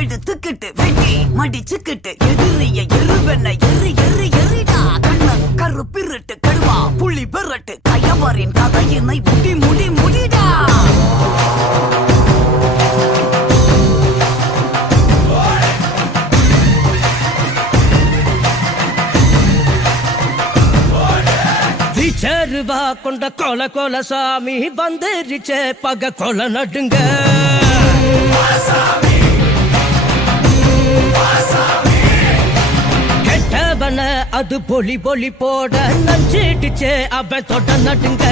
எடுத்துக்கிட்டு வெட்டி மடிச்சுக்கிட்டு எதிரிய எருவென்ன எரிடா கண்ண கருப்பிருட்டு கடுவா புள்ளி பெறட்டு கயவரின் கதையினை முடிடா. சேருவா கொண்ட கொல சாமி வந்துருச்சே பக கொல நடுங்க. கெட்டவன அது பொலி போட நஞ்சிடுச்சே அவன் தொட நடுங்க.